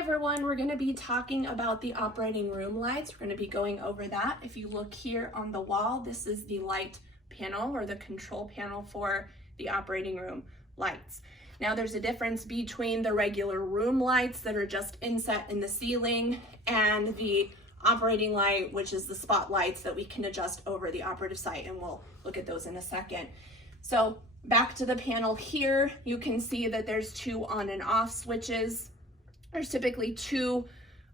everyone, we're going to be talking about the operating room lights. We're going to be going over that. If you look here on the wall, this is the light panel or the control panel for the operating room lights. Now there's a difference between the regular room lights that are just inset in the ceiling and the operating light, which is the spotlights that we can adjust over the operative site, and we'll look at those in a second. So back to the panel here, you can see that there's two on and off switches. There's typically two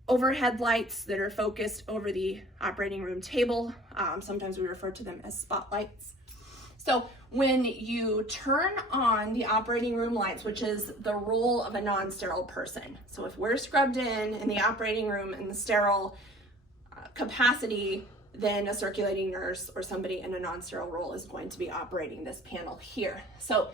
overhead lights that are focused over the operating room table. Sometimes we refer to them as spotlights. So when you turn on the operating room lights, which is the role of a non-sterile person. So if we're scrubbed in the operating room in the sterile capacity, then a circulating nurse or somebody in a non-sterile role is going to be operating this panel here. So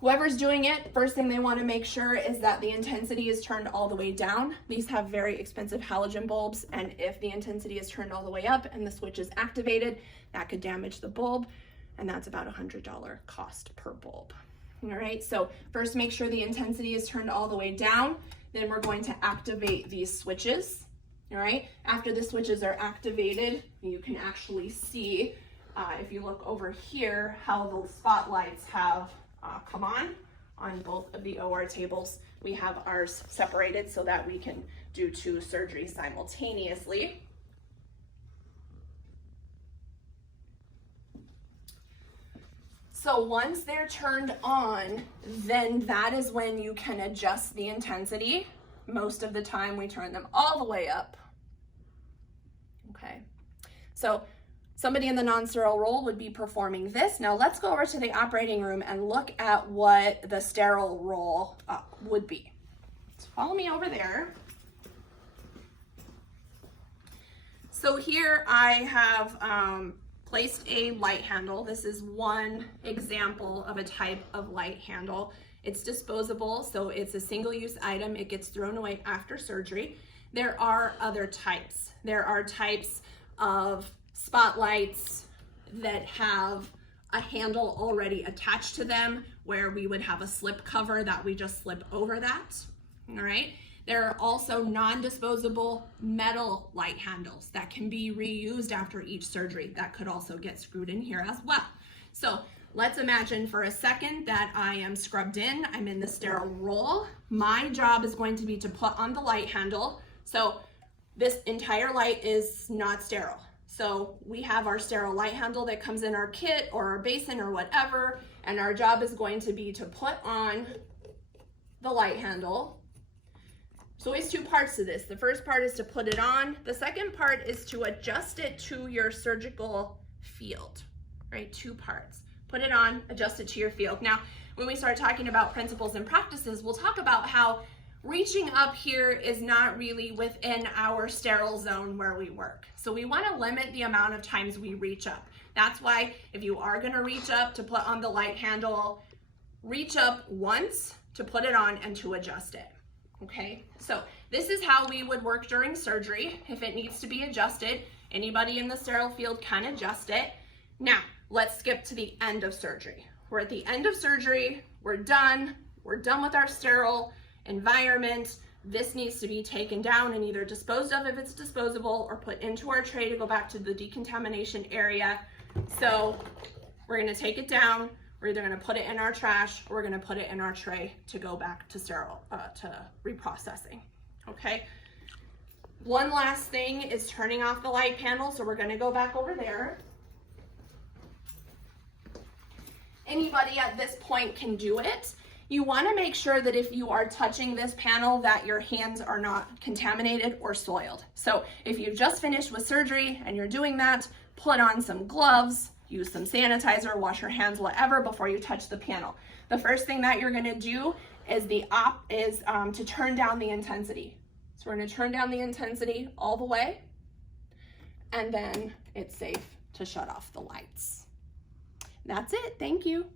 whoever's doing it, first thing they want to make sure is that the intensity is turned all the way down. These have very expensive halogen bulbs, and if the intensity is turned all the way up and the switch is activated, that could damage the bulb, and that's about $100 cost per bulb. All right, so first make sure the intensity is turned all the way down, then we're going to activate these switches. All right, after the switches are activated, you can actually see, if you look over here, how the spotlights have come on both of the OR tables. We have ours separated so that we can do two surgeries simultaneously. So once they're turned on, then that is when you can adjust the intensity. Most of the time we turn them all the way up. Okay, so somebody in the non-sterile role would be performing this. Now let's go over to the operating room and look at what the sterile role would be. So follow me over there. So here I have placed a light handle. This is one example of a type of light handle. It's disposable, so it's a single-use item. It gets thrown away after surgery. There are other types. There are types of spotlights that have a handle already attached to them where we would have a slip cover that we just slip over that. All right. There are also non-disposable metal light handles that can be reused after each surgery. That could also get screwed in here as well. So let's imagine for a second that I am scrubbed in. I'm in the sterile role. My job is going to be to put on the light handle. So this entire light is not sterile. So we have our sterile light handle that comes in our kit or our basin or whatever, and our job is going to be to put on the light handle. So there's two parts to this. The first part is to put it on. The second part is to adjust it to your surgical field, right? Two parts. Put it on, adjust it to your field. Now, when we start talking about principles and practices, we'll talk about how reaching up here is not really within our sterile zone where we work. So we want to limit the amount of times we reach up. That's why if you are going to reach up to put on the light handle, reach up once to put it on and to adjust it. Okay, so this is how we would work during surgery. If it needs to be adjusted, anybody in the sterile field can adjust it. Now, let's skip to the end of surgery. We're at the end of surgery, we're done with our sterile environment. This needs to be taken down and either disposed of if it's disposable or put into our tray to go back to the decontamination area. So we're going to take it down. We're either going to put it in our trash or we're going to put it in our tray to go back to sterile, to reprocessing. Okay. One last thing is turning off the light panel. So we're going to go back over there. Anybody at this point can do it. You want to make sure that if you are touching this panel that your hands are not contaminated or soiled. So if you've just finished with surgery and you're doing that, put on some gloves, use some sanitizer, wash your hands, whatever, before you touch the panel. The first thing that you're going to do is to turn down the intensity. So we're going to turn down the intensity all the way, and then it's safe to shut off the lights. That's it. Thank you.